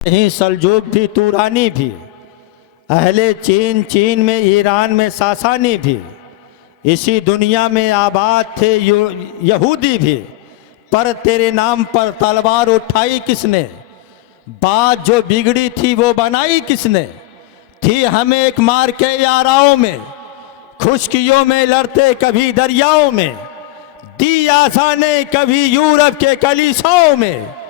यहीं सल्जूक भी, तुरानी भी, अहले चीन, चीन में, ईरान में सासानी भी, इसी दुनिया में आबाद थे यहूदी भी। पर तेरे नाम पर तलवार उठाई किसने? बात जो बिगड़ी थी वो बनाई किसने? थी हमें एक मार के याराओं में, खुशकियों में लड़ते कभी दरियाओं में, दी आसाने कभी यूरोप के कलीसाओं में,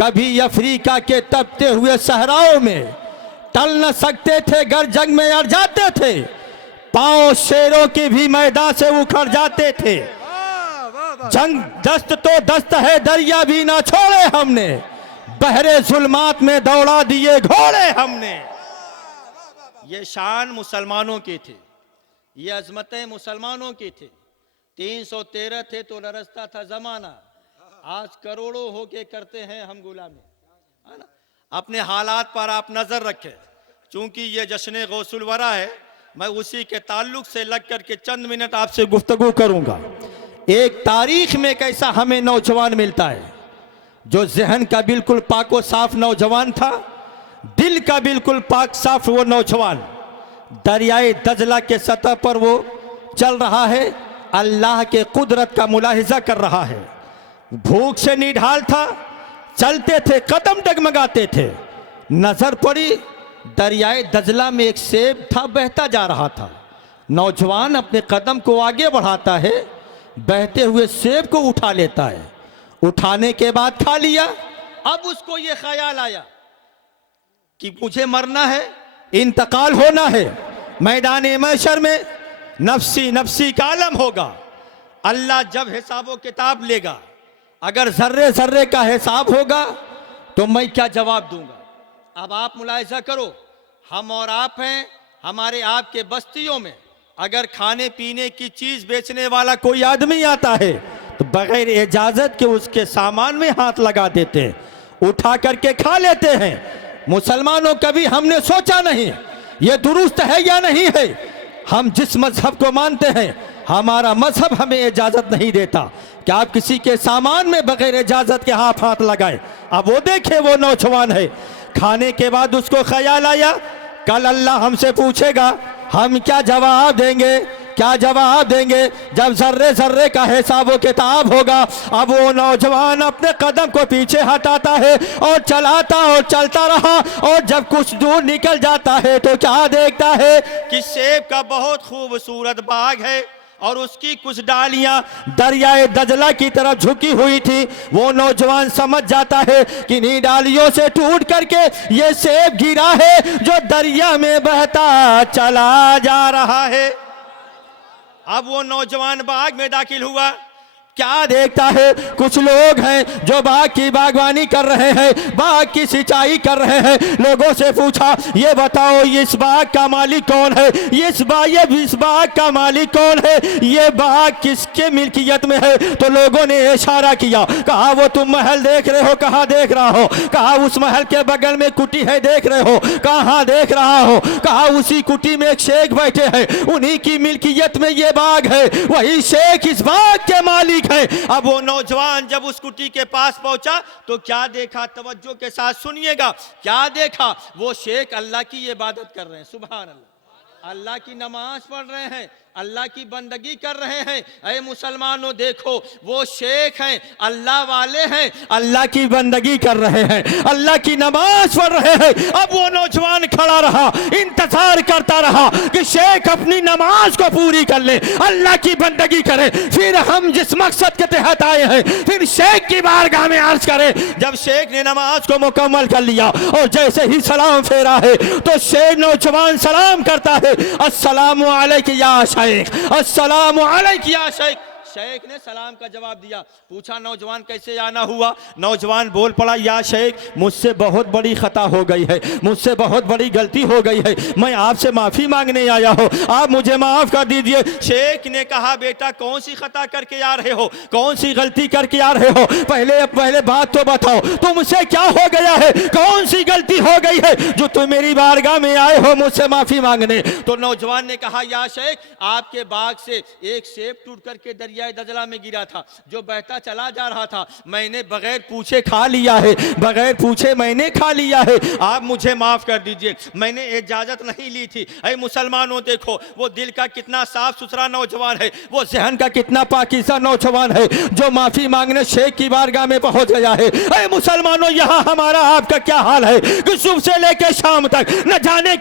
कभी अफ्रीका के तपते हुए सहराओं में। टल न सकते थे गर जंग में अड़ जाते थे, पांव शेरों के भी मैदान से उखड़ जाते थे। जंग दस्त तो दस्त है, दरिया भी ना छोड़े हमने, बहरे जुल्मात में दौड़ा दिए घोड़े हमने। ये शान मुसलमानों की थी, ये अजमतें मुसलमानों की थी। 313 थे तो लरसता था जमाना, आज करोड़ों होके करते हैं हम गुलामी, है ना। अपने हालात पर आप नजर रखें। चूंकि ये जश्न गौसुल वरा है, मैं उसी के ताल्लुक से लग करके चंद मिनट आपसे गुफ्तगू करूंगा। एक तारीख में कैसा हमें नौजवान मिलता है जो जहन का बिल्कुल पाको साफ नौजवान था, दिल का बिल्कुल पाक साफ वो नौजवान दरियाए दजला के सतह पर वो चल रहा है, अल्लाह के कुदरत का मुलाहिजा कर रहा है। भूख से निढाल था, चलते थे कदम डगमगाते थे। नजर पड़ी दरियाए दजला में एक सेब था, बहता जा रहा था। नौजवान अपने कदम को आगे बढ़ाता है, बहते हुए सेब को उठा लेता है। उठाने के बाद खा लिया। अब उसको ये ख्याल आया कि मुझे मरना है, इंतकाल होना है, मैदान महशर में नफ्सी नफ्सी का आलम होगा। अल्लाह जब हिसाबो किताब लेगा, अगर जर्रे जर्रे का हिसाब होगा तो मैं क्या जवाब दूंगा। अब आप मुलाहिजा करो, हम और आप हैं, हमारे आपके बस्तियों में अगर खाने पीने की चीज बेचने वाला कोई आदमी आता है तो बगैर इजाजत के उसके सामान में हाथ लगा देते हैं, उठा करके खा लेते हैं। मुसलमानों कभी हमने सोचा नहीं ये दुरुस्त है या नहीं है। हम जिस मजहब को मानते हैं, हमारा मजहब हमें इजाजत नहीं देता कि आप किसी के सामान में बगैर इजाजत के हाथ लगाए। अब वो देखे, वो नौजवान है, खाने के बाद उसको ख्याल आया कल अल्लाह हमसे पूछेगा, हम क्या जवाब देंगे, क्या जवाब देंगे जब जर्रे जर्रे का हिसाब व किताब होगा। अब वो नौजवान अपने कदम को पीछे हटाता है और चलाता और चलता रहा, और जब कुछ दूर निकल जाता है तो क्या देखता है कि सेब का बहुत खूबसूरत बाग है और उसकी कुछ डालियां दरियाए दजला की तरफ झुकी हुई थी। वो नौजवान समझ जाता है कि इन्हीं डालियों से टूट करके ये सेब गिरा है जो दरिया में बहता चला जा रहा है। अब वो नौजवान बाग में दाखिल हुआ, क्या देखता है कुछ लोग हैं जो बाग की बागवानी कर रहे हैं, बाग की सिंचाई कर रहे हैं। लोगों से पूछा, ये बताओ इस बाग का मालिक कौन है, इस बाग का मालिक कौन है, ये बाग किसके मिल्कियत में है। तो लोगों ने इशारा किया, कहा वो तुम महल देख रहे हो, कहाँ देख रहा हो, कहा उस महल के बगल में कुटी है देख रहे हो, कहाँ देख रहा हो, कहा उसी कुटी में एक शेख बैठे हैं, उन्हीं की मिल्कियत में ये बाग है, वही शेख इस बाग के मालिक है। अब वो नौजवान जब उस कुटी के पास पहुंचा तो क्या देखा, तवज्जो के साथ सुनिएगा। क्या देखा, वो शेख अल्लाह की इबादत कर रहे हैं, सुभान अल्लाह, अल्लाह की नमाज पढ़ रहे हैं, अल्लाह की बंदगी कर रहे हैं। अरे मुसलमानों देखो, वो शेख हैं, अल्लाह वाले हैं, अल्लाह की बंदगी कर रहे हैं, अल्लाह की नमाज पढ़ रहे हैं। अब वो नौजवान खड़ा रहा, इंतजार करता रहा कि शेख अपनी नमाज को पूरी कर ले, अल्लाह की बंदगी करे, फिर हम जिस मकसद के तहत आए हैं फिर शेख की बारगाह में अर्ज करें। जब शेख ने नमाज को मुकम्मल कर लिया और जैसे ही सलाम फेरा है तो शेख नौजवान सलाम करता है, अस्सलामु अलैकुम या अस्सलामु अलैकुम या शेख। शेख ने सलाम का जवाब दिया। पूछा नौजवान कैसे आना हुआ। नौजवान बोल पड़ा, या शेख मुझसे बहुत बड़ी खता हो गई है, मुझसे बहुत बड़ी गलती हो गई है, मैं आपसे माफी मांगने आया हूँ, आप मुझे माफ कर दीजिए। शेख ने कहा, बेटा कौन सी खता करके आ रहे हो, कौन सी गलती करके आ रहे हो, पहले बात तो बताओ, तुमसे क्या हो गया है, कौन सी गलती हो गई है जो तुम मेरी बारगाह में आए हो मुझसे माफी मांगने। तो नौजवान ने कहा, या शेख आपके बाग से एक सेब टूट करके दरिया दरियाए दजला में गिरा था, जो बहता चला जा रहा था, मैंने बगैर पूछे खा लिया है, बगैर पूछे मैंने खा लिया है, आप मुझे माफ़ कर दीजिए, मैंने इजाज़त नहीं ली थी। ऐ मुसलमानों देखो वो दिल का कितना साफ सुथरा नौजवान है, वो जहन का कितना पाकीज़ा नौजवान है, जो माफ़ी मांगने शेख की बारगाह में पहुंच गया है। ऐ मुसलमानों यहाँ हमारा आपका क्या हाल है कि सुबह से लेकर शाम तक न जाने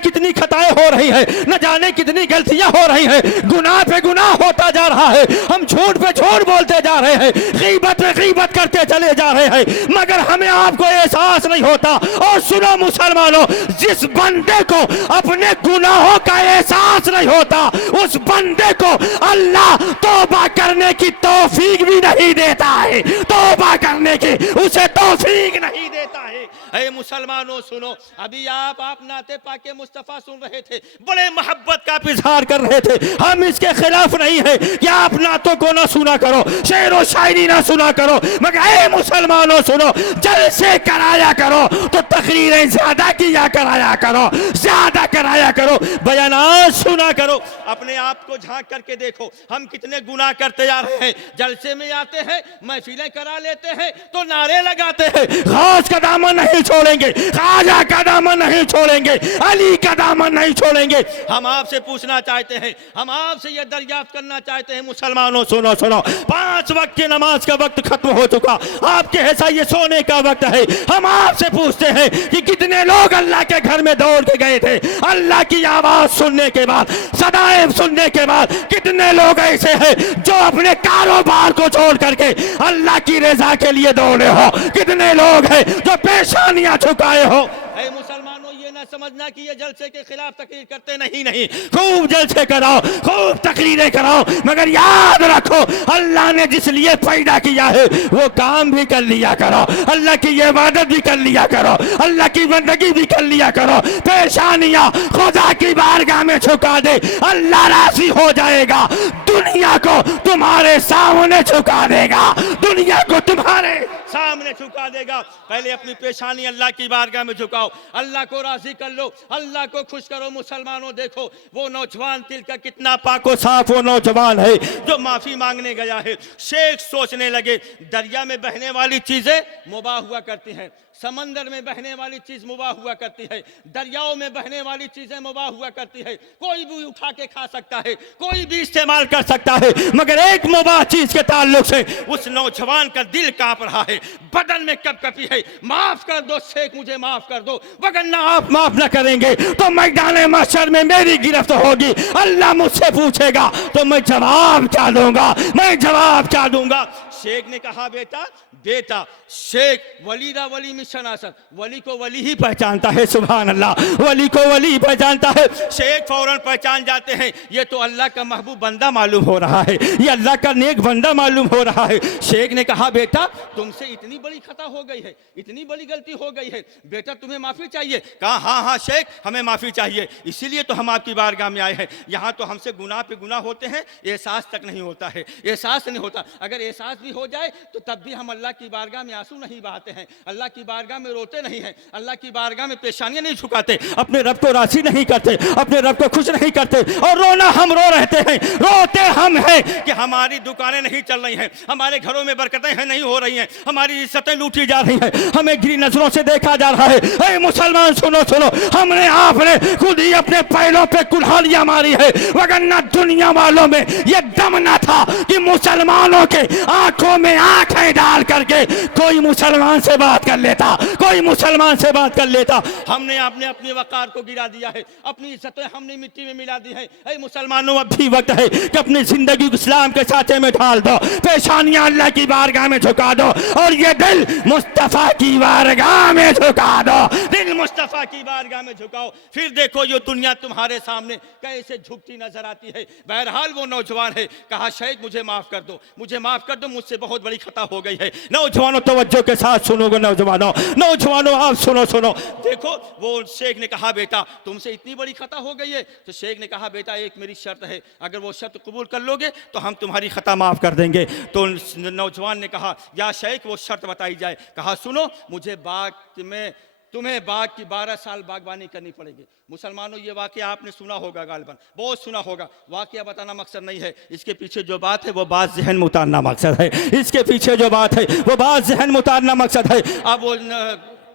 कितनी खताएं हो रही है, न जाने कितनी गलतियां हो रही है, गुनाह पे गुनाह होता जा रहा है, हम झूठ पे झूठ बोलते जा रहे हैं, गीबत पे गीबत करते चले जा रहे हैं, मगर हमें आपको एहसास नहीं होता। और सुनो मुसलमानों, जिस बंदे को अपने गुनाहों का एहसास नहीं होता उस बंदे को अल्लाह तौबा करने की तौफीक भी नहीं देता है, तौबा करने की उसे तौफीक नहीं देता है। ऐ मुसलमानों सुनो, अभी आप नाते पाके मुस्तफ़ा सुन रहे थे, बड़े मोहब्बत का इजहार कर रहे थे, हम इसके खिलाफ नहीं है कि आप नातों को ना सुना करो, शेर व शायरी ना सुना करो, मगर ऐ मुसलमानों सुनो, जलसे कराया करो तो तकरीरें ज्यादा किया कराया करो, ज्यादा कराया करो, बयानात सुना करो। अपने आप को झांक करके देखो, हम कितने गुनाह करते जा रहे हैं। जलसे में आते हैं, महफिलें करा लेते हैं तो नारे लगाते हैं, गौस का दामन नहीं छोड़ेंगे, ख्वाजा का दामन नहीं छोड़ेंगे, अली का दामन नहीं छोड़ेंगे। हम आपसे पूछना चाहते हैं, हम आपसे यह दरियाफ्त करना चाहते हैं, मुसलमानों सुनो सुनो, 5 वक्त की नमाज का वक्त खत्म हो चुका, आपके ऐसा ये सोने का वक्त है। हम आपसे पूछते हैं कि कितने लोग अल्लाह के घर में दौड़ के गए थे, अल्लाह की आवाज सुनने के बाद, सदाएं सुनने के बाद, कितने लोग ऐसे हैं जो अपने कारोबार को छोड़ करके अल्लाह की रजा के लिए दौड़े हो, कितने लोग हैं जो पेशानियां झुकाए हो। ऐ मुसलमानों ये ना समझना कि ये जलसे के खिलाफ तकरीर करते नहीं, खूब जलसे कराओ, खूब तकरीरें कराओ, मगर याद रखो अल्लाह ने जिस लिए पैदा किया है वो काम भी कर लिया करो, अल्लाह की इबादत भी कर लिया करो, अल्लाह की बंदगी भी कर लिया करो। पेशानियां खुदा की बारगाह में झुका दे, अल्लाह राजी हो जाएगा, दुनिया को तुम्हारे सामने झुका देगा, दुनिया को तुम्हारे सामने झुका देगा। पहले अपनी पेशानी अल्लाह की बारगाह में झुकाओ, अल्लाह को राजी कर लो, अल्लाह को खुश करो। मुसलमानों देखो वो नौजवान दिल का कितना पाको साफ वो नौजवान है जो माफी मांगने गया है। शेख सोचने लगे दरिया में बहने वाली चीजें मुबाह हुआ करती हैं, समंदर में बहने वाली चीज मुबाह हुआ करती है, दरियाओं में बहने वाली चीजें मुबाह हुआ करती है, कोई भी उठा के खा सकता है, कोई भी इस्तेमाल कर सकता है, मगर एक मुबाह चीज के ताल्लुक से उस नौजवान का दिल कांप रहा है, बदन में कपकपी है। माफ कर दो शेख, मुझे माफ कर दो, वरना आप माफ न करेंगे तो मैदान महशर में मेरी गिरफ्त होगी, अल्लाह मुझसे पूछेगा तो मैं जवाब क्या दूंगा, मैं जवाब क्या दूंगा। शेख ने कहा बेटा शेख वली दा वली मिशन आसन, वली को वली ही पहचानता है, सुभान अल्लाह, वली को वली पहचानता है। शेख फौरन पहचान जाते हैं ये तो अल्लाह का महबूब बंदा मालूम हो रहा है, ये अल्लाह का नेक बंदा मालूम हो रहा है। शेख ने कहा बेटा तुमसे इतनी बड़ी खता हो गई है, इतनी बड़ी गलती हो गई है, बेटा तुम्हें माफी चाहिए। कहा हाँ शेख हमें माफी चाहिए, इसीलिए तो हम आपकी बारगाह में आए हैं। यहाँ तो हमसे गुनाह पे गुनाह होते हैं, एहसास तक नहीं होता है, एहसास नहीं होता। अगर एहसास भी हो जाए तो तब भी हम अल्लाह की बारगाह में आंसू नहीं बहाते हैं, अल्लाह की बारगाह में रोते नहीं हैं, अल्लाह की बारगाह में पेशानियां नहीं झुकाते, अपने रब को राजी नहीं करते, अपने रब को खुश नहीं करते। और रोना हम रो रहते हैं, रोते हम हैं कि हमारी दुकानें नहीं चल रही हैं, हमारे घरों में बरकतें हैं नहीं हो रही हैं, हमारी इज्जतें लूटी जा रही हैं, हमें गिरी नजरों से देखा जा रहा है। ऐ मुसलमान सुनो सुनो, हमने आपने खुद ही अपने पैरों पे कुल्हाड़ियां मारी है, वरना दुनिया वालों में ये दम न था कि मुसलमानों के आंखों में आंखें डाल करके कोई मुसलमान से बात कर लेता, कोई मुसलमान से बात कर लेता। हमने आपने अपनी वकार को गिरा दिया है, अपनी इज्जतें हमने मिट्टी में मिला दी है। ऐ मुसलमानों अब भी वक्त है कि अपनी जिंदगी को इस्लाम के साथे में ढाल दो, पेशानियां अल्लाह की बारगाह में झुका दो और ये दिल मुस्तफा की बारगाह में झुका दो, दिल मुस्तफा की बारगाह में झुकाओ। फिर देखो ये दुनिया तुम्हारे सामने कैसे झुकती नजर आती है। बहरहाल वो नौजवान है, कहा शेख मुझे माफ कर दो, मुझे माफ कर दो, मुझसे बहुत बड़ी खता हो गई है। नौजवानों तवज्जो के साथ सुनोगे, नौजवानों आप सुनो सुनो। देखो वो शेख ने कहा बेटा तुमसे इतनी बड़ी खता हो गई है, तो शेख ने कहा बेटा एक मेरी शर्त है, अगर वो शर्त कबूल कर लोगे तो हम तुम्हारी खता माफ कर देंगे। तो नौजवान ने कहा या शेख वो शर्त बताई जाए। कहा सुनो, मुझे बाग में तुम्हें बाग की 12 साल बागवानी करनी पड़ेगी। मुसलमानों, ये वाकया आपने सुना होगा, गालिबन बहुत सुना होगा। वाकया बताना मकसद नहीं है, इसके पीछे जो बात है वो बात जहन में उतारना मकसद है। इसके पीछे जो बात है वो बात जहन में उतारना मकसद है। अब वो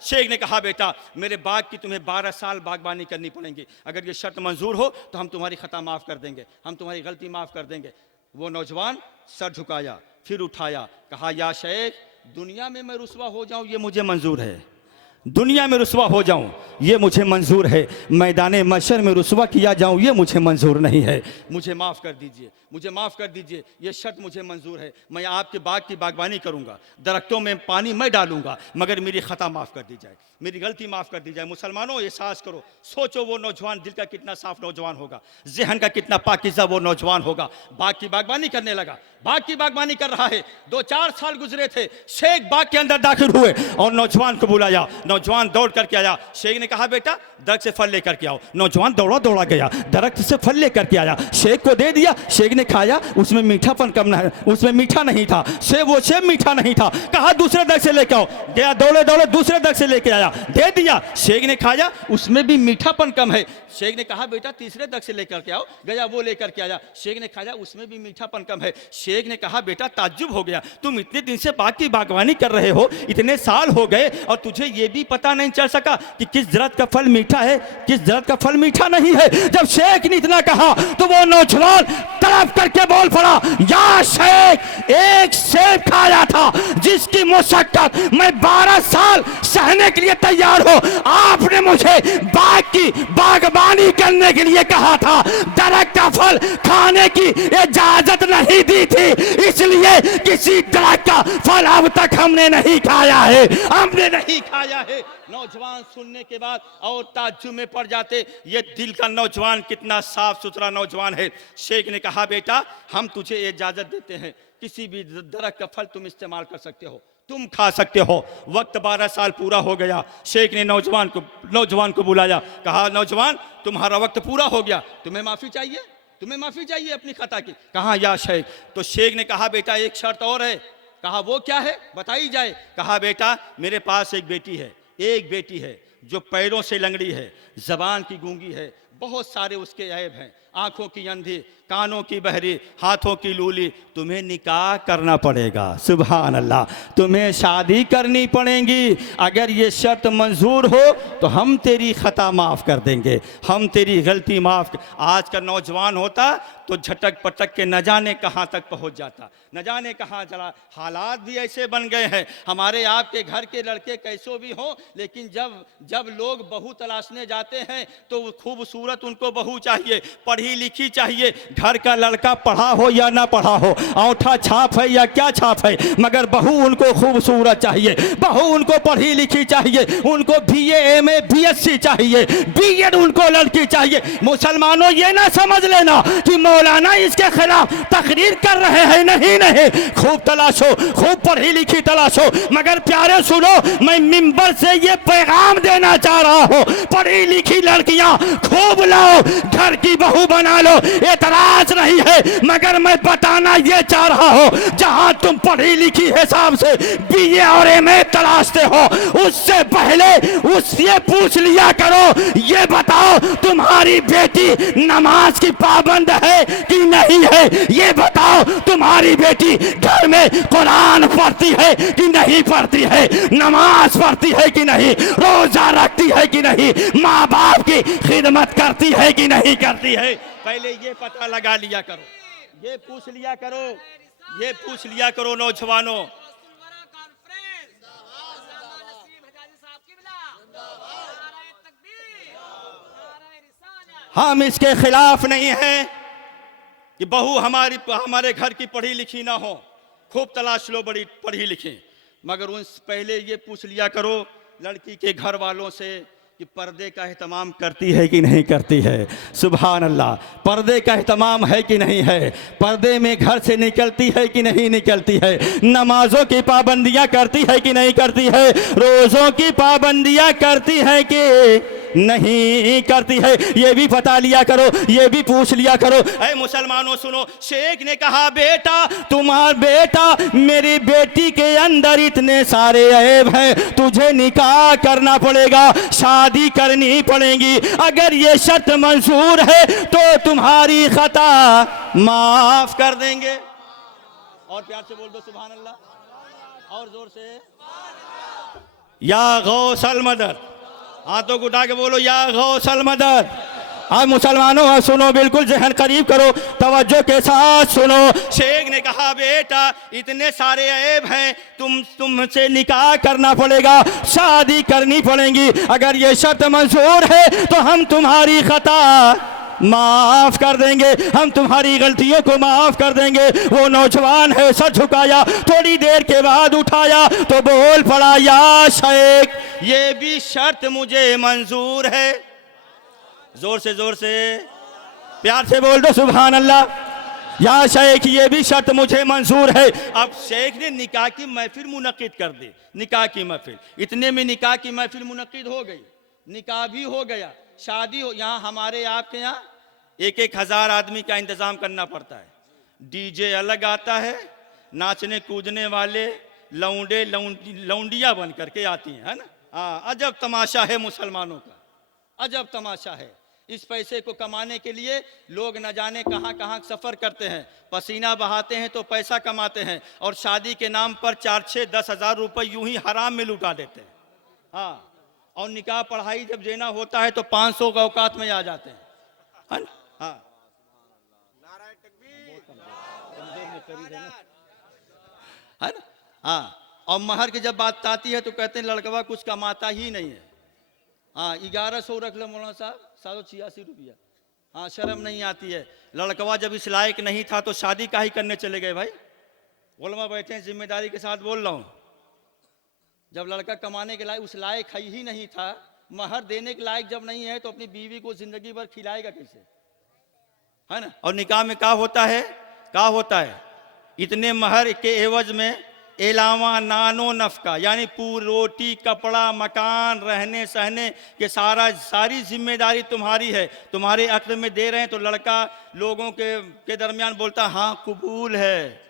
शेख ने कहा, बेटा मेरे बाग की तुम्हें 12 साल बागवानी करनी पड़ेगी। अगर ये शर्त मंजूर हो तो हम तुम्हारी ख़ता माफ़ कर देंगे, हम तुम्हारी गलती माफ़ कर देंगे। वो नौजवान सर झुकाया, फिर उठाया, कहा, या शेख, दुनिया में मैं रुसवा हो जाऊं ये मुझे मंजूर है, दुनिया में रुसवा हो जाऊं ये मुझे मंजूर है, मैदान मशर में रुसवा किया जाऊं ये मुझे मंजूर नहीं है। मुझे माफ़ कर दीजिए, मुझे माफ़ कर दीजिए, ये शर्त मुझे मंजूर है। मैं आपके बाग की बागवानी करूंगा, दरख्तों में पानी मैं डालूंगा, मगर मेरी ख़ता माफ़ कर दी जाए, मेरी गलती माफ़ कर दी जाए। मुसलमानों, एहसास करो, सोचो वो नौजवान दिल का कितना साफ नौजवान होगा, जहन का कितना पाकीज़ा वो नौजवान होगा। बाग की बागवानी करने लगा, बाग की बागवानी कर रहा है। 2-4 साल गुजरे थे, शेख बाग के अंदर दाखिल हुए और नौजवान को बुलाया। नौजवान दौड़ करके आया। शेख ने कहा, बेटा दरख्त से फल लेकर के आओ। नौजवान दौड़ा दौड़ा गया, दरख्त से फल लेकर के आया, शेख को दे दिया। शेख ने खाया, उसमें मीठापन कम नहीं, उसमें मीठा नहीं था, वो सेब मीठा नहीं था। कहा दूसरे दरख्त से लेकर आओ, गया दौड़े दौड़े दूसरे दरख्त से लेके आया, दे दिया। शेख ने खाया, उसमें भी मीठापन कम है। शेख ने कहा, बेटा तीसरे दरख्त से लेकर के आओ, गया वो लेकर के आया। शेख ने खाया, उसमें भी मीठापन कम है। शेख ने कहा, बेटा ताज्जुब हो गया, तुम इतने दिन से बाग की बागवानी कर रहे हो, इतने साल हो गए और तुझे ये भी पता नहीं चल सका कि किस दरख्त का फल मीठा है, किस दरख्त का फल मीठा नहीं है। जब शेख ने इतना कहा तो वो नौजवान तड़प करके बोल पड़ा, या शेख, एक सेब खाया था जिसकी मुशक्कत मैं 12 साल सहने के लिए तैयार हूं। आपने मुझे बाग की बागवानी करने के लिए कहा था, दरख्त का फल खाने की इजाजत नहीं दी थी, इसलिए किसी दरख्त का फल अब तक हमने नहीं खाया है, हमने नहीं खाया है। नौजवान सुनने के बाद और ताज्जुब में पड़ जाते, ये दिल का नौजवान कितना साफ सुथरा नौजवान है। शेख ने कहा, बेटा हम तुझे इजाजत देते हैं, किसी भी दरख्त का फल तुम इस्तेमाल कर सकते हो, तुम खा सकते हो। वक्त 12 साल पूरा हो गया। शेख ने नौजवान को बुलाया, कहा, नौजवान तुम्हारा वक्त पूरा हो गया, तुम्हें माफ़ी चाहिए, तुम्हें माफ़ी चाहिए अपनी खता की। कहा, या शेख। तो शेख ने कहा, बेटा एक शर्त और है। कहा, वो क्या है, बताई जाए। कहा, बेटा मेरे पास एक बेटी है, एक बेटी है जो पैरों से लंगड़ी है, जबान की गूंगी है, बहुत सारे उसके ऐब हैं, आंखों की अंधी, कानों की बहरी, हाथों की लूली। तुम्हें निकाह करना पड़ेगा। सुभान अल्लाह, तुम्हें शादी करनी पड़ेगी। अगर ये शर्त मंजूर हो तो हम तेरी खता माफ़ कर देंगे, हम तेरी गलती माफ़। आज का नौजवान होता तो झटक पटक के न जाने कहाँ तक पहुँच जाता, न जाने कहाँ चला। हालात भी ऐसे बन गए हैं, हमारे आपके घर के लड़के कैसो भी हों, लेकिन जब लोग बहू तलाशने जाते हैं तो खूबसूरत उनको बहू चाहिए, पढ़ी लिखी चाहिए। घर का लड़का पढ़ा हो या ना पढ़ा हो, औंठा छाप है या क्या छाप है, मगर बहू उनको खूबसूरत चाहिए, बहू उनको पढ़ी लिखी चाहिए, उनको BA MA BSc चाहिए, B.Ed उनको लड़की चाहिए। मुसलमानों, ये ना समझ लेना कि मौलाना इसके खिलाफ तकरीर कर रहे हैं, नहीं नहीं, खूब तलाशो, खूब पढ़ी लिखी तलाशो। मगर प्यारे सुनो, मैं मिंबर से ये पैगाम देना चाह रहा हूँ, पढ़ी लिखी लड़कियां खूब लाओ, घर की बहू बना लो, एतराज नहीं है। मगर मैं बताना ये चाह रहा हूँ, जहां तुम पढ़ी लिखी हिसाब से BA और MA तलाशते हो, उससे पहले उससे पूछ लिया करो, ये बताओ तुम्हारी बेटी नमाज की पाबंद है कि नहीं है, ये बताओ तुम्हारी बेटी घर में कुरान पढ़ती है कि नहीं पढ़ती है, नमाज पढ़ती है कि नहीं, रोजा रखती है कि नहीं, माँ बाप की खिदमत करती है कि नहीं करती है। पहले ये पता लगा लिया करो, ये पूछ लिया करो, ये पूछ लिया करो नौजवानों। हम इसके खिलाफ नहीं हैं कि बहू हमारे घर की पढ़ी लिखी ना हो, खूब तलाश लो बड़ी पढ़ी लिखी, मगर उन पहले ये पूछ लिया करो लड़की के घर वालों से कि पर्दे का एहतमाम करती है कि नहीं करती है। सुभान अल्लाह, पर्दे का एहतमाम है कि नहीं है, पर्दे में घर से निकलती है कि नहीं निकलती है, नमाजों की पाबंदियां करती है कि नहीं करती है, रोज़ों की पाबंदियां करती है कि नहीं करती है, ये भी पता लिया करो, ये भी पूछ लिया करो। ऐ मुसलमानों सुनो, शेख ने कहा बेटा तुम्हारा बेटा मेरी बेटी के अंदर इतने सारे ऐब हैं, तुझे निकाह करना पड़ेगा, शादी करनी पड़ेगी। अगर ये शर्त मंजूर है तो तुम्हारी खता माफ कर देंगे। और प्यार से बोल दो सुभान अल्लाह, और जोर से या गौसल मदद, हाथों को उठा के बोलो या गौसल मदद। अब मुसलमानों सुनो, बिल्कुल जहन करीब करो, तवज्जो के साथ सुनो। शेख ने कहा बेटा इतने सारे ऐब हैं, तुमसे निकाह करना पड़ेगा, शादी करनी पड़ेगी। अगर ये शर्त मंजूर है तो हम तुम्हारी खता माफ कर देंगे, हम तुम्हारी गलतियों को माफ कर देंगे। वो नौजवान है, सर झुकाया, थोड़ी देर के बाद उठाया तो बोल पड़ा या शेख ये भी शर्त मुझे मंजूर है। जोर से प्यार से बोल दो सुभान अल्लाह। या शेख ये भी शर्त मुझे मंजूर है। अब शेख ने निकाह की महफिल मुनक्किद कर दी, निकाह की महफिल, इतने में निकाह की महफिल मुनक्किद हो गई, निकाह भी हो गया, शादी हो। यहाँ हमारे आपके यहाँ 1,000 आदमी का इंतजाम करना पड़ता है, डीजे अलग आता है, नाचने कूदने वाले लौंडे लौंडियाँ बन करके आती हैं, है ना। हाँ, अजब तमाशा है मुसलमानों का, अजब तमाशा है। इस पैसे को कमाने के लिए लोग न जाने कहाँ कहाँ सफ़र करते हैं, पसीना बहाते हैं तो पैसा कमाते हैं, और शादी के नाम पर 4-6-10 हज़ार रुपये यूं ही हराम में लुटा देते हैं। हाँ, और निकाह पढ़ाई जब देना होता है तो 500 का औकात में आ जाते हैं, है ना। हाँ, है ना। हाँ, और महर की जब बात आती है तो कहते हैं लड़कवा कुछ कमाता ही नहीं है। हाँ, 1100 रख लो मौलाना साहब, 786 रुपया। हाँ, शर्म नहीं आती है। लड़कवा जब इस लायक नहीं था तो शादी का ही करने चले गए भाई। उलमा बैठे हैं, जिम्मेदारी के साथ बोल रहा हूँ। जब लड़का कमाने के लायक उस लायक है ही नहीं था, महर देने के लायक जब नहीं है तो अपनी बीवी को जिंदगी भर खिलाएगा कैसे, है ना। और निकाह में क्या होता है, इतने महर के एवज में एलावा नानो नफका, यानी पूरी रोटी कपड़ा मकान रहने सहने के सारी जिम्मेदारी तुम्हारी है, तुम्हारे अक्ल में दे रहे हैं। तो लड़का लोगों के दरमियान बोलता हाँ कबूल है,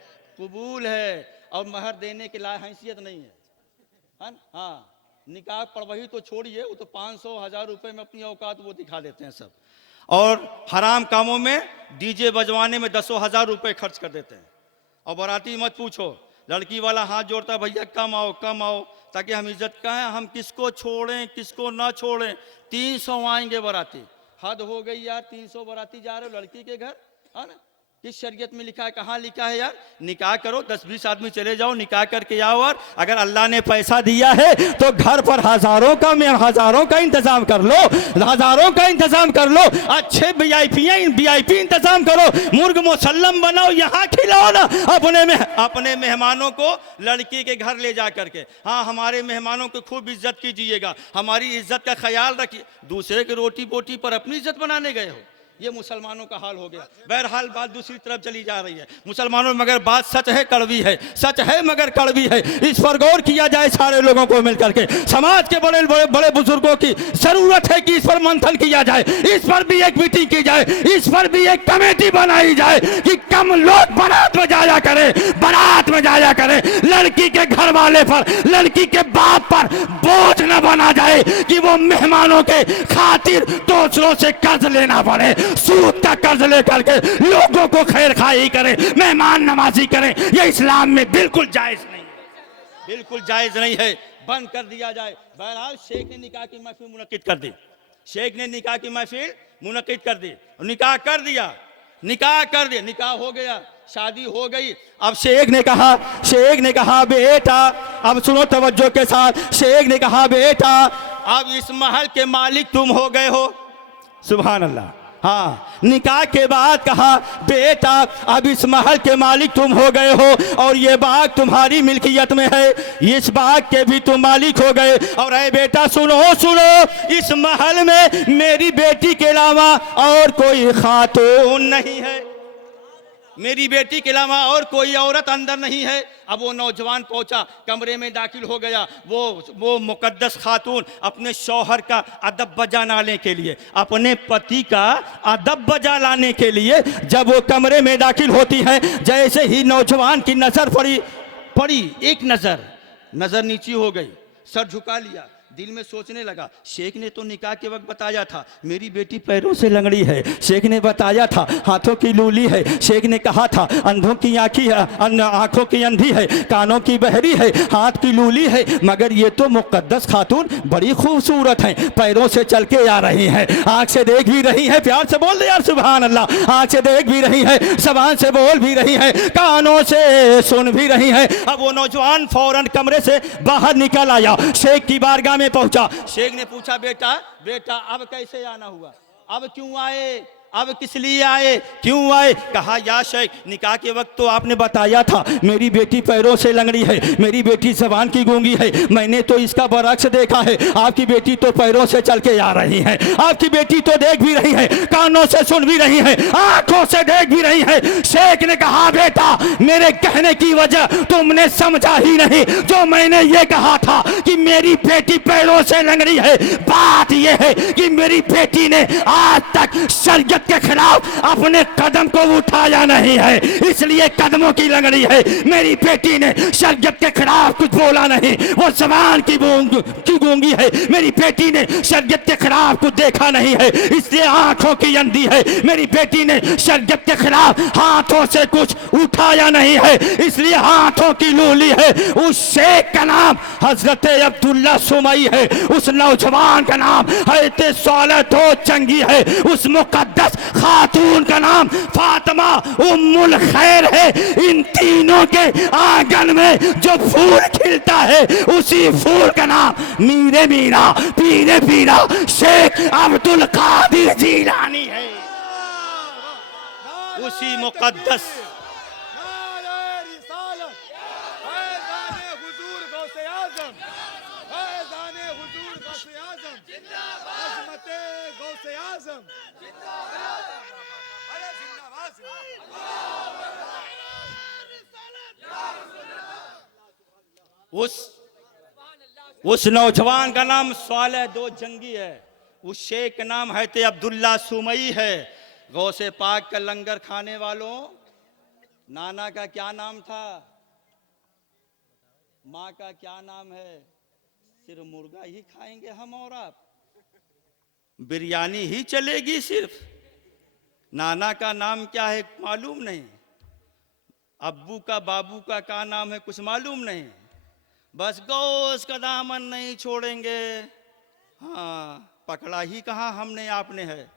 और महर देने के लायक हैसियत नहीं है, है ना। हाँ, निकाह पढ़वही तो छोड़िए, वो तो 500-1000 रुपये में अपनी औकात वो दिखा देते हैं सब। और हराम कामों में डीजे बजवाने में 10,000 रुपये खर्च कर देते हैं। और बाराती मत पूछो, लड़की वाला हाथ जोड़ता भैया कम आओ, ताकि हम इज्जत कहें, हम किसको छोड़ें किसको ना छोड़ें। 300 आएंगे बाराती, हद हो गई यार, 300 बाराती जा रहे हो लड़की के घर, है ना। किस शरीयत में लिखा है, कहाँ लिखा है यार। निकाह करो, 10-20 आदमी चले जाओ, निकाह करके आओ। और अगर अल्लाह ने पैसा दिया है तो घर पर हजारों का इंतजाम कर लो, हजारों का इंतजाम कर लो। अच्छे VIP इंतजाम करो, मुर्ग मुसल्लम बनाओ, यहाँ खिलाओ ना अपने मेहमानों को लड़की के घर ले जा करके। हाँ, हमारे मेहमानों की खूब इज्जत कीजिएगा, हमारी इज्जत का ख्याल रखिए। दूसरे की रोटी बोटी पर अपनी इज्जत बनाने गए हो, ये मुसलमानों का हाल हो गया। बहरहाल बात दूसरी तरफ चली जा रही है मुसलमानों, मगर बात सच है कड़वी है, सच है मगर कड़वी है। इस पर गौर किया जाए सारे लोगों को मिलकर के। समाज के बड़े बुजुर्गों की जरूरत है कि इस पर मंथन किया जाए, इस पर भी एक मीटिंग की जाए, इस पर भी एक कमेटी बनाई जाए कि कम लोग बारात में जाया करें। लड़की के घर वाले पर, लड़की के बाप पर बोझ न बना जाए कि वो मेहमानों के खातिर दूसरों से कर्ज लेना पड़े, सूद का कर्ज लेकर के लोगों को खैर खाई करें, मेहमान नवाजी करें। ये इस्लाम में बिल्कुल जायज नहीं है, बिल्कुल जायज नहीं है, बंद कर दिया जाए। बहरहाल शेख ने निकाह की महफिल मुनक्किद कर दी, निकाह कर दिया, निकाह हो गया, शादी हो गई। अब शेख ने कहा बेटा, अब सुनो तवज्जो के साथ। शेख ने कहा बेटा अब इस महल के मालिक तुम हो गए हो। सुभान अल्लाह। हाँ, निकाह के बाद कहा बेटा अब इस महल के मालिक तुम हो गए हो, और ये बाग तुम्हारी मिल्कियत में है, इस बाग के भी तुम मालिक हो गए। और ऐ बेटा सुनो, इस महल में मेरी बेटी के अलावा और कोई खातून नहीं है। मेरी बेटी के अलावा और कोई औरत अंदर नहीं है। अब वो नौजवान पहुंचा, कमरे में दाखिल हो गया। वो मुकद्दस खातून अपने शौहर का अदब बजा लाने के लिए, अपने पति का अदब बजा लाने के लिए जब वो कमरे में दाखिल होती है, जैसे ही नौजवान की नजर पड़ी एक नजर नीची हो गई, सर झुका लिया, दिल में सोचने लगा, शेख ने तो निकाह के वक्त बताया था मेरी बेटी पैरों से लंगड़ी है, शेख ने बताया था हाथों की लूली है, शेख ने कहा था अंधों की आंखों की अंधी है, कानों की बहरी है, हाथ की लूली है, मगर ये तो मुकद्दस खातून बड़ी खूबसूरत है, पैरों से चल के आ रही है, आंख से देख भी रही है, प्यार से बोल दे यार सुभान अल्लाह, आंख से देख भी रही है, ज़बान से बोल भी रही है, कानों से सुन भी रही है। अब वो नौजवान फौरन कमरे से बाहर निकल आया, शेख की बारगाह में पहुंचा। शेख ने पूछा, बेटा अब कैसे आना हुआ, अब क्यों आए, अब किस लिए आए, क्यों आए? कहा, या शेख, निकाह के वक्त तो आपने बताया था मेरी बेटी पैरों से लंगड़ी है, मेरी बेटी ज़बान की गूंगी है, मैंने तो इसका बरअक्स देखा है, आपकी बेटी तो पैरों से चल के आ रही है, आपकी बेटी तो देख भी रही है, कानों से सुन भी रही है, आंखों से देख भी रही है। शेख ने कहा, बेटा मेरे कहने की वजह तुमने समझा ही नहीं, जो मैंने ये कहा था कि मेरी बेटी पैरों से लंगड़ी है, बात यह है कि मेरी बेटी ने आज तक शरीयत के खिलाफ अपने कदम को उठाया नहीं है, इसलिए कदमों की लंगड़ी है। मेरी बेटी ने शरीयत के खिलाफ कुछ बोला नहीं, वो ज़बान की गूंगी है, मेरी बेटी ने शरीयत के खिलाफ कुछ देखा नहीं है, इसलिए आंखों की अंधी है, मेरी बेटी ने शरीयत के खिलाफ हाथों से कुछ उठाया नहीं है, इसलिए हाथों की लूली है। उस शेख का नाम हजरत अब्दुल्ला सुमई है, उस नौजवान का नाम हजरत सालेह दो जंगी है, उस मुकद्दस खातून का नाम फातिमा उम्मुल खैर है। इन तीनों के आंगन में जो फूल खिलता है, उसी फूल का नाम मीरे मीरा पीरे पीरा शेख अब्दुल कादिर जीलानी है। उसी मुकद्दस उस नौजवान का नाम सालेह दो जंगी है, उस शेख का नाम है अब्दुल्ला सुमई है। गौसे पाक का लंगर खाने वालों, नाना का क्या नाम था, माँ का क्या नाम है? सिर्फ मुर्गा ही खाएंगे हम और आप, बिरयानी ही चलेगी सिर्फ। नाना का नाम क्या है मालूम नहीं, अब्बू का बाबू का क्या नाम है कुछ मालूम नहीं, बस गोश्त का दामन नहीं छोड़ेंगे। हाँ, पकड़ा ही कहाँ हमने आपने है,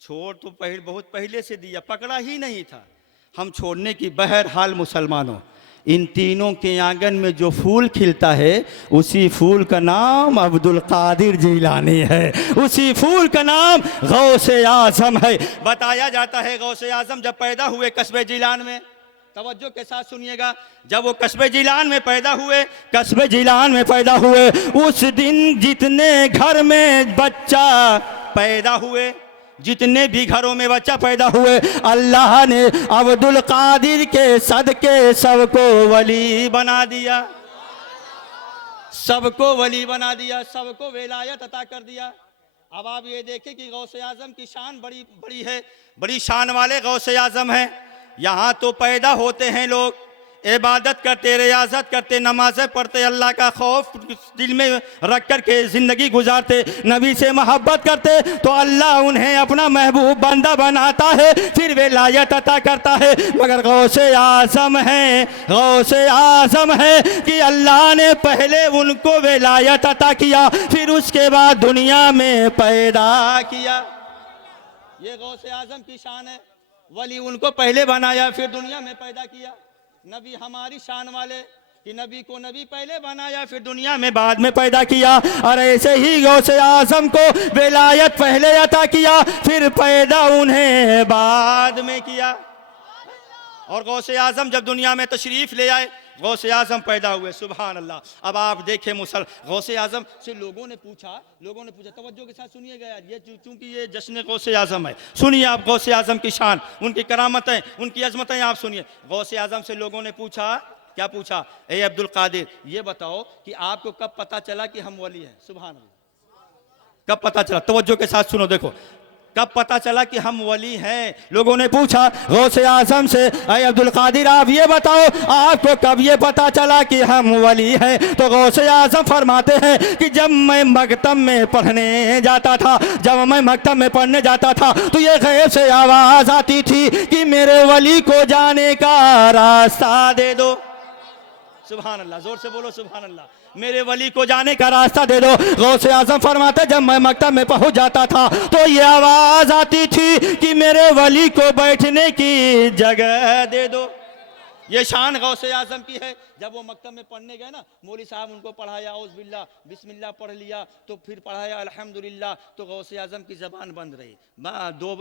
छोड़ तो बहुत पहले से दिया, पकड़ा ही नहीं था हम छोड़ने की। बहरहाल मुसलमानों, इन तीनों के आंगन में जो फूल खिलता है, उसी फूल का नाम अब्दुल कादिर जीलानी है, उसी फूल का नाम गौसे आज़म है। बताया जाता है गौसे आज़म जब पैदा हुए कस्बे जिलान में, तवज्जो के साथ सुनिएगा, जब वो कस्बे जिलान में पैदा हुए, उस दिन जितने घर में बच्चा पैदा हुए, जितने भी घरों में बच्चा पैदा हुए, अल्लाह ने अब्दुल कादिर के सदके सबको वली बना दिया, सबको वली बना दिया, सबको विलायत अता कर दिया। अब आप ये देखें कि गौसे आज़म की शान बड़ी है, बड़ी शान वाले गौसे आज़म हैं। यहाँ तो पैदा होते हैं लोग, इबादत करते, रियाजत करते, नमाज़ें पढ़ते, अल्लाह का खौफ दिल में रख कर के ज़िंदगी गुजारते, नबी से मोहब्बत करते, तो अल्लाह उन्हें अपना महबूब बंदा बनाता है, फिर विलायत अता करता है। मगर गौसे आज़म है कि अल्लाह ने पहले उनको विलायत अता किया, फिर उसके बाद दुनिया में पैदा किया। ये गौसे आज़म की शान है, वली उनको पहले बनाया फिर दुनिया में पैदा किया। नबी हमारी शान वाले कि नबी को नबी पहले बनाया फिर दुनिया में बाद में पैदा किया, और ऐसे ही गौसे आज़म को विलायत पहले अता किया, फिर पैदा उन्हें बाद में किया। और गौसे आज़म जब दुनिया में तशरीफ़ ले आए, गौसे आजम पैदा हुए, सुभान अल्लाह। अब आप देखें गौसे आजम से लोगों ने पूछा, तवज्जो के साथ सुनिएगा यार, ये चूंकि ये जश्न गौसे आजम है, सुनिए आप गौसे आजम की शान, उनकी करामतें, उनकी अजमतें आप सुनिए। गौसे आजम से लोगों ने पूछा, क्या पूछा? ए अब्दुल कादिर, ये बताओ कि आपको कब पता चला कि हम वली हैं? सुभान अल्लाह, कब पता चला? तवज्जो के साथ सुनो, देखो कब पता चला कि हम वली हैं? लोगों ने पूछा गौसे आजम से, ऐ अब्दुल कादिर आप ये बताओ आपको कब ये पता चला कि हम वली हैं? तो गौसे आजम फरमाते हैं कि जब मैं मकतब में पढ़ने जाता था, तो ये गैब से आवाज आती थी कि मेरे वली को जाने का रास्ता दे दो। सुभान अल्लाह, जोर से बोलो सुभान अल्लाह। मेरे वली को जाने का रास्ता दे दो। गौसे आजम फरमाते जब मैं मकतब में पहुंच जाता था तो ये आवाज आती थी कि मेरे वली को बैठने की जगह दे दो। ये शान गौसे आजम की है। जब वो मकतब में पढ़ने गए ना, मौली साहब उनको पढ़ाया औज़ बिल्लाह बिस्मिल्लाह पढ़ लिया, तो फिर पढ़ाया अल्हम्दुलिल्लाह, तो गौसे आजम की ज़बान बंद रही।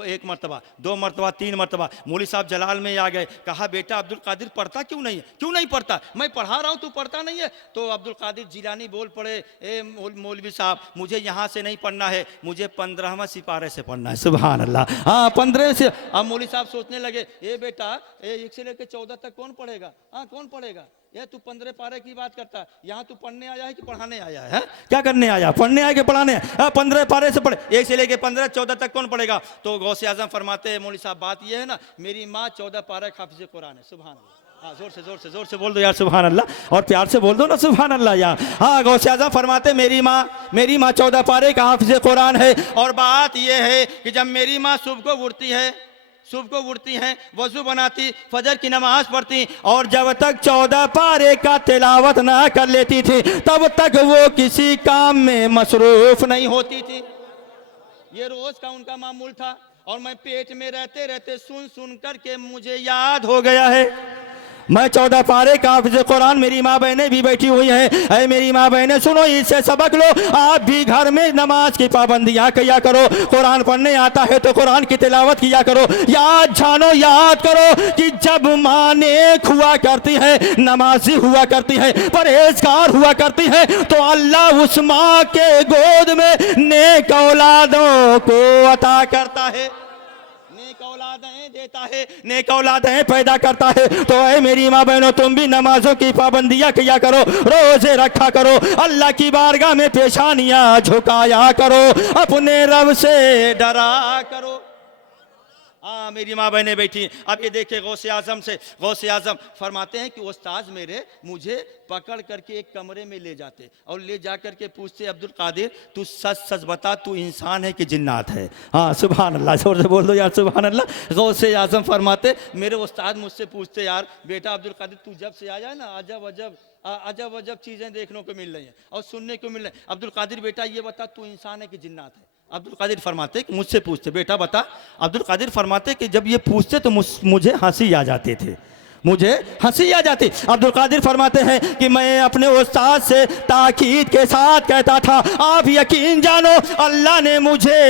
एक मरतबा, दो मरतबा, तीन मरतबा मौली साहब जलाल में आ गए। कहा बेटा अब्दुल कादिर पढ़ता क्यों नहीं है? क्यों नहीं पढ़ता? मैं पढ़ा रहा हूँ, तू पढ़ता नहीं है? तो अब्दुल कादिर जिलानी बोल पड़े, ए मौलवी साहब मुझे यहाँ से नहीं पढ़ना है, मुझे 15वें सिपारे से पढ़ना है। सुभान अल्लाह, हाँ 15 से। अब मौली साहब सोचने लगे, ए बेटा 1 से लेकर 14 तक कौन पढ़ेगा? हाँ कौन पढ़ेगा? ये तू 15 पारे की बात करता है, यहाँ तू पढ़ने आया है कि पढ़ाने आया है? क्या करने आया? पढ़ने आया कि पढ़ाने? 15 पारे से पढ़े, 1 से लेके 15 14 तक कौन पढ़ेगा? तो गौसे आजम फरमाते हैं मौली साहब बात ये है ना, मेरी माँ 14 पारे हाफिज़ कुरान है। सुभान अल्लाह, हाँ जोर से बोल दो यार सुभान अल्लाह, और प्यार से बोल दो ना सुभान अल्लाह यार। हाँ गौसे आजम फरमाते मेरी माँ 14 पारे का हाफिज़ कुरान है। और बात ये है कि जब मेरी माँ सुबह को उठती हैं, वजू बनाती, फजर की नमाज पढ़ती, और जब तक 14 पारे का तिलावत ना कर लेती थी तब तक वो किसी काम में मसरूफ नहीं होती थी। ये रोज का उनका मामूल था। और मैं पेट में रहते रहते सुन करके मुझे याद हो गया है, मैं 14 पारे का हाफिज़ कुरान, मेरी माँ बहनें भी बैठी हुई हैं। ऐ मेरी माँ बहनें सुनो, इससे सबक लो। आप भी घर में नमाज की पाबंदियाँ किया करो, कुरान पढ़ने आता है तो कुरान की तिलावत किया करो। याद करो कि जब माँ नेक हुआ करती है, नमाजी हुआ करती है, परहेजगार हुआ करती है, तो अल्लाह उस माँ के गोद में नेक औलादों को अता करता है, नेक औलादें देता है, नेक औलादें पैदा करता है। तो ऐ मेरी माँ बहनों, तुम भी नमाजों की पाबंदियाँ किया करो, रोजे रखा करो, अल्लाह की बारगाह में पेशानियाँ झुकाया करो, अपने रब से डरा करो। हाँ मेरी माँ बहनें बैठी। अब ये देखिए गौसे आजम फरमाते हैं कि उस्ताद मेरे मुझे पकड़ करके एक कमरे में ले जाते और ले जा करके पूछते, अब्दुल कादिर तू सच बता, तू इंसान है कि जिन्नात है? हाँ सुभान अल्लाह, जोर से बोल दो यार सुभान अल्लाह। गौसे आजम फरमाते मेरे उस्ताद मुझसे पूछते, यार बेटा अब्दुल कादिर तू जब से आया है ना, अजब चीज़ें देखने को मिल रही हैं और सुनने को मिल रही हैं। अब्दुल कादिर बेटा ये बता, तू इंसान है कि जिन्नात है? अब्दुल कादिर फरमाते कि मुझसे पूछते, बेटा बता। अब्दुल कादिर फरमाते कि जब ये पूछते तो मुझे हंसी आ जाती थी, मुझे हंसी आ जाती। अब्दुल कादिर फरमाते हैं कि मैं अपने उस्ताद से ताकीद के साथ कहता था, आप यकीन जानो अल्लाह ने मुझे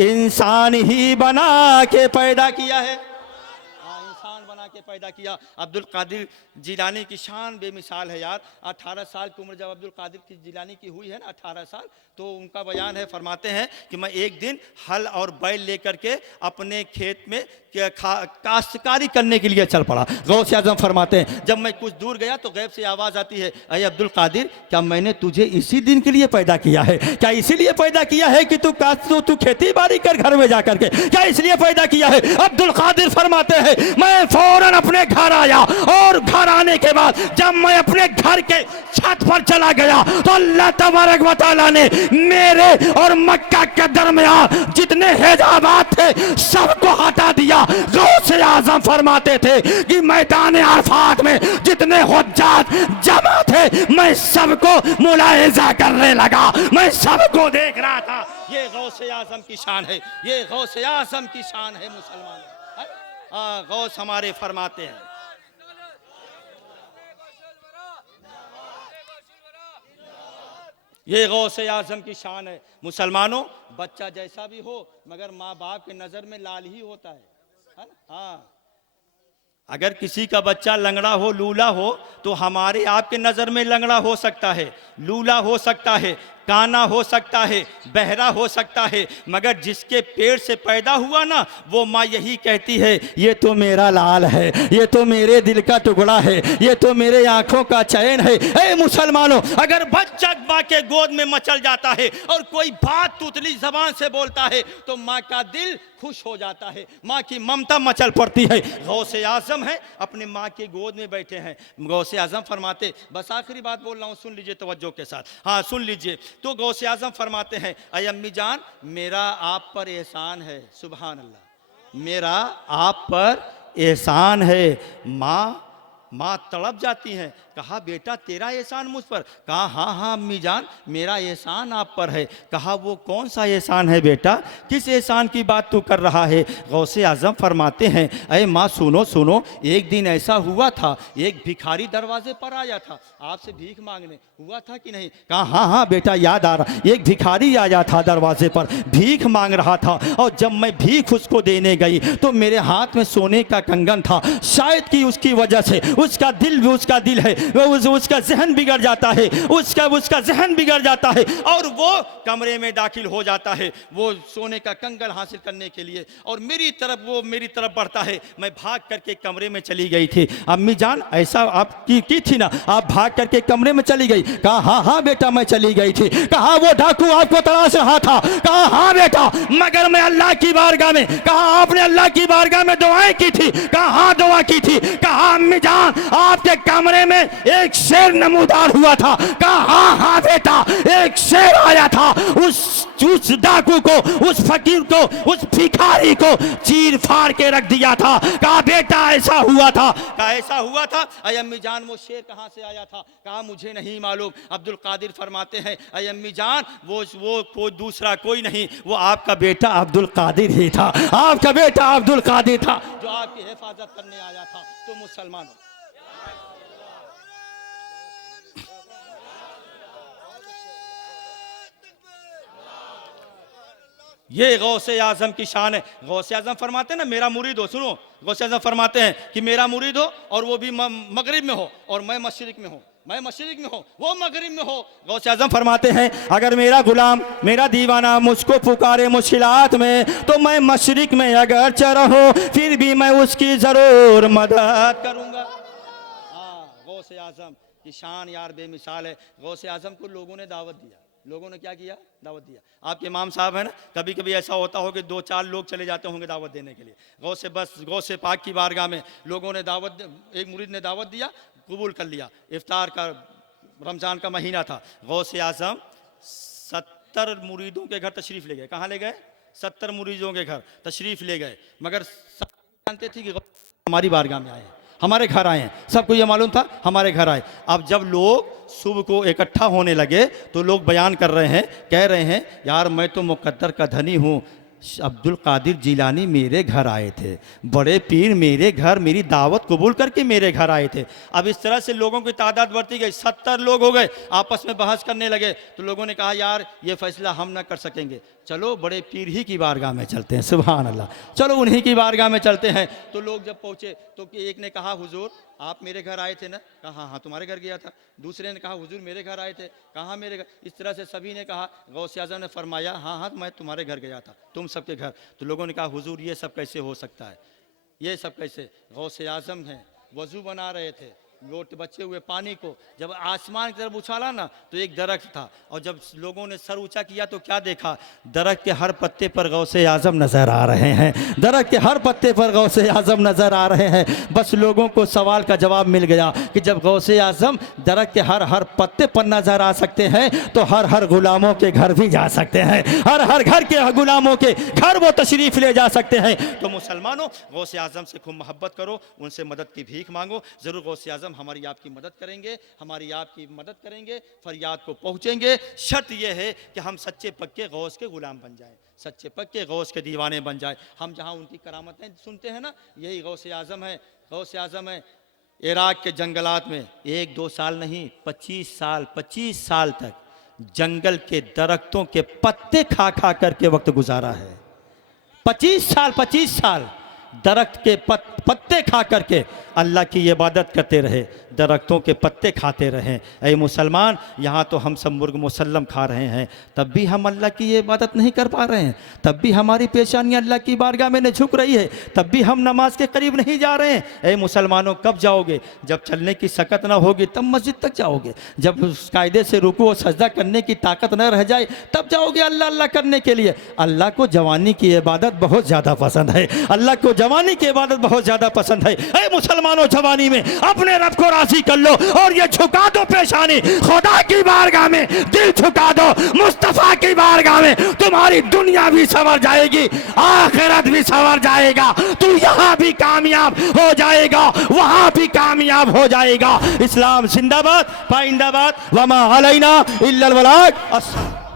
इंसान ही बना के पैदा किया है, इंसान बना के पैदा किया। अब्दुल कादिर जिलानी की शान बेमिसाल है यार। 18 साल की उम्र जब अब्दुल कादिर की जिलानी की हुई है ना, 18 साल, तो उनका बयान है, फरमाते हैं कि मैं एक दिन हल और बैल लेकर के अपने खेत में काश्तकारी करने के लिए चल पड़ा। गौसे आजम फरमाते हैं जब मैं कुछ दूर गया तो गैब से आवाज़ आती है, अरे अब्दुल कादिर क्या मैंने तुझे इसी दिन के लिए पैदा किया है? क्या इसीलिए पैदा किया है कि तू खेती बाड़ी कर घर में जा करके? क्या इसलिए पैदा किया है? अब्दुल कादिर फरमाते हैं मैं फौरन अपने घर आया, और घर आने के बाद जब मैं अपने घर के छत पर चला गया तो अल्लाह तबारक व तआला ने मेरे और मक्का के दरमियान जितने हिजाबात थे सबको हटा दिया। गौसे आजम फरमाते थे कि मैदान अरफात में जितने हुज्जाज जमा थे मैं सबको मुलाहिजा करने लगा, मैं सबको देख रहा था। ये गौसे आजम की शान है, ये गौसे आजम की शान है मुसलमान। गौस हमारे फरमाते हैं, ये गौसे आजम की शान है। मुसलमानों, बच्चा जैसा भी हो मगर माँ बाप के नज़र में लाल ही होता है ना? हाँ अगर किसी का बच्चा लंगड़ा हो, लूला हो, तो हमारे आपके नज़र में लंगड़ा हो सकता है, लूला हो सकता है, काना हो सकता है, बहरा हो सकता है, मगर जिसके पेट से पैदा हुआ ना, वो माँ यही कहती है, ये तो मेरा लाल है, ये तो मेरे दिल का टुकड़ा है, ये तो मेरे आंखों का चैन है। ए मुसलमानों, अगर बच्चा माँ के गोद में मचल जाता है और कोई बात तुतली जबान से बोलता है, तो माँ का दिल खुश हो जाता है, माँ की ममता मचल पड़ती है। गौसे आजम है, अपने माँ के गोद में बैठे हैं। गौसे आजम फरमाते, बस आखिरी बात बोल रहा हूँ, सुन लीजिए तवज्जो के साथ, हाँ सुन लीजिए। तो गौसे आजम फरमाते हैं, अय अम्मी जान, मेरा आप पर एहसान है, सुभान अल्लाह, मेरा आप पर एहसान है। माँ तड़प जाती हैं, कहा बेटा तेरा एहसान मुझ पर? कहा हाँ हाँ अम्मी जान, मेरा एहसान आप पर है। कहा वो कौन सा एहसान है बेटा, किस एहसान की बात तू कर रहा है? गौसे आजम फरमाते हैं, अरे माँ सुनो सुनो, एक दिन ऐसा हुआ था, एक भिखारी दरवाजे पर आया था आपसे भीख मांगने, हुआ था कि नहीं? कहा हाँ हाँ बेटा याद आ रहा, एक भिखारी आया था दरवाजे पर, भीख मांग रहा था, और जब मैं भीख उसको देने गई तो मेरे हाथ में सोने का कंगन था, शायद कि उसकी वजह से उसका दिल है, उसका जहन बिगड़ जाता है, उसका जहन बिगड़ जाता है, और वो कमरे में दाखिल हो जाता है वो सोने का कंगन हासिल करने के लिए, और मेरी तरफ बढ़ता है। मैं भाग करके कमरे में चली गई थी। अम्मी जान ऐसा आप की थी ना, आप भाग करके कमरे में चली गई? कहा हाँ हाँ बेटा मैं चली गई थी। कहा वो डाकू आपको तलाश रहा था? कहा हाँ बेटा, मगर मैं अल्लाह की बारगाह में, कहा आपने अल्लाह की बारगाह में दुआएं की थी? कहा हाँ दुआ की थी। कहा अम्मी जान आपके कमरे में एक शेर नमूदार हुआ था? कहा हाँ हाँ बेटा, एक शेर आया था, उस डाकू को, उस फकीर को, उस भिखारी को चीर फाड़ के रख दिया था। कहा बेटा ऐसा हुआ था। कहा ऐसा हुआ था। अय अम्मी जान वो शेर कहां से आया था? कहा मुझे नहीं मालूम। अब्दुल कादिर फरमाते हैं, अय अम्मी जान वो कोई दूसरा कोई नहीं, वो आपका बेटा अब्दुल कादिर ही था, आपका बेटा अब्दुल कादिर था जो आपकी हिफाजत करने आया था। तो मुसलमानों, ये गौसे आजम की शान है। गौसे आजम फरमाते हैं ना, मेरा मुरीद हो, सुनो, गौसे आजम फरमाते हैं कि मेरा मुरीद हो और वो भी मगरिब में हो और मैं मशरिक में हूँ, मैं मशरिक में हूँ, वो मगरिब में हो। गौसे आजम फरमाते हैं, अगर मेरा गुलाम, मेरा दीवाना मुझको पुकारे मुश्किलात में, तो मैं मशरिक में अगर रहूं फिर भी मैं उसकी जरूर मदद करूंगा। हाँ, गौसे आजम की शान यार बेमिसाल है। गौसे आजम को लोगों ने दावत दिया, लोगों ने क्या किया? दावत दिया। आपके इमाम साहब है ना, कभी कभी ऐसा होता हो कि 2-4 लोग चले जाते होंगे दावत देने के लिए, गौसे पाक की बारगाह में लोगों ने एक मुरीद ने दावत दिया, कबूल कर लिया। इफ्तार का रमज़ान का महीना था, गौसे आजम 70 मुरीदों के घर तशरीफ़ ले गए। कहाँ ले गए? 70 मुरीदों के घर तशरीफ़ ले गए, मगर सब जानते थे कि हमारी बारगाह में आए हैं, हमारे घर आए हैं, सबको ये मालूम था हमारे घर आए। अब जब लोग सुबह को इकट्ठा होने लगे तो लोग बयान कर रहे हैं, कह रहे हैं यार मैं तो मुकद्दर का धनी हूँ, अब्दुल कादिर जिलानी मेरे घर आए थे, बड़े पीर मेरे घर मेरी दावत कबूल करके मेरे घर आए थे। अब इस तरह से लोगों की तादाद बढ़ती गई, 70 लोग हो गए, आपस में बहस करने लगे। तो लोगों ने कहा यार ये फैसला हम ना कर सकेंगे, चलो बड़े पीर ही की बारगाह में चलते हैं, सुभान अल्लाह, चलो उन्हीं की बारगाह में चलते हैं। तो लोग जब पहुँचे तो एक ने कहा हुजूर आप मेरे घर आए थे ना? कहा हाँ हाँ तुम्हारे घर गया था। दूसरे ने कहा हुजूर मेरे घर आए थे। कहा मेरे घर। इस तरह से सभी ने कहा। गौसे आज़म ने फरमाया हाँ हाँ मैं तुम्हारे घर गया था, तुम सबके घर। तो लोगों ने कहा हुजूर ये सब कैसे हो सकता है, ये सब कैसे? गौसे आज़म हैं, वज़ू बना रहे थे, लोट बचे हुए पानी को जब आसमान की तरफ उछाला ना तो एक दरख्त था, और जब लोगों ने सर ऊंचा किया तो क्या देखा? दरख्त के हर पत्ते पर गौसे आज़म नज़र आ रहे हैं, दरख्त के हर पत्ते पर गौसे आज़म नज़र आ रहे हैं। बस लोगों को सवाल का जवाब मिल गया कि जब गौसे आज़म दरख्त के हर पत्ते पर नज़र आ सकते हैं तो हर गुलामों के घर भी जा सकते हैं, हर घर के गुलामों के घर वो तशरीफ़ ले जा सकते हैं। तो मुसलमानों, गौसे आज़म से खूब मोहब्बत करो, उनसे मदद की भीख मांगो, ज़रूर गौसे आज़म हमारी आपकी मदद करेंगे, हमारी आपकी मदद करेंगे, फरियाद को पहुँचेंगे। शर्त यह है कि हम सच्चे पक्के गौस के गुलाम बन जाएं, सच्चे पक्के गौस के दीवाने बन जाएं। हम जहाँ उनकी करामतें सुनते हैं ना, यही गौसे आज़म है। गौसे आज़म है इराक़ के जंगलात में 1-2 साल नहीं 25 साल तक जंगल के दरख्तों के पत्ते खा करके वक्त गुजारा है। 25 साल दरख्त के पत्ते खा करके अल्लाह की इबादत करते रहे, दरख्तों के पत्ते खाते रहे। ऐ मुसलमान, यहाँ तो हम सब मुर्ग मुसल्लम खा रहे हैं, तब भी हम अल्लाह की इबादत नहीं कर पा रहे हैं, तब भी हमारी पेशानी अल्लाह की बारगाह में नहीं झुक रही है, तब भी हम नमाज के करीब नहीं जा रहे हैं। ऐ मुसलमानों, कब जाओगे? जब चलने की सकत ना होगी तब मस्जिद तक जाओगे, जब उस कायदे से रुकू और सजदा करने की ताकत न रह जाए तब जाओगे अल्लाह अल्लाह करने के लिए। अल्लाह को जवानी की इबादत बहुत ज़्यादा पसंद है, अल्लाह को जवानी की इबादत बहुत ज़्यादा पसंद है। ऐ मुसलमानों, जवानी में अपने रब को राज़ी कर लो और ये झुका दो पेशानी खुदा की बारगाह में, दिल झुका दो मुस्तफ़ा की बारगाह में, तुम्हारी दुनिया भी संवर जाएगी, आखिरत भी संवर जाएगा, तू यहाँ भी कामयाब हो जाएगा, वहाँ भी कामयाब हो जाएगा। इस्लाम जिंदाबाद, पाइंदाबाद, वमा अलैना इल्लल बलाग।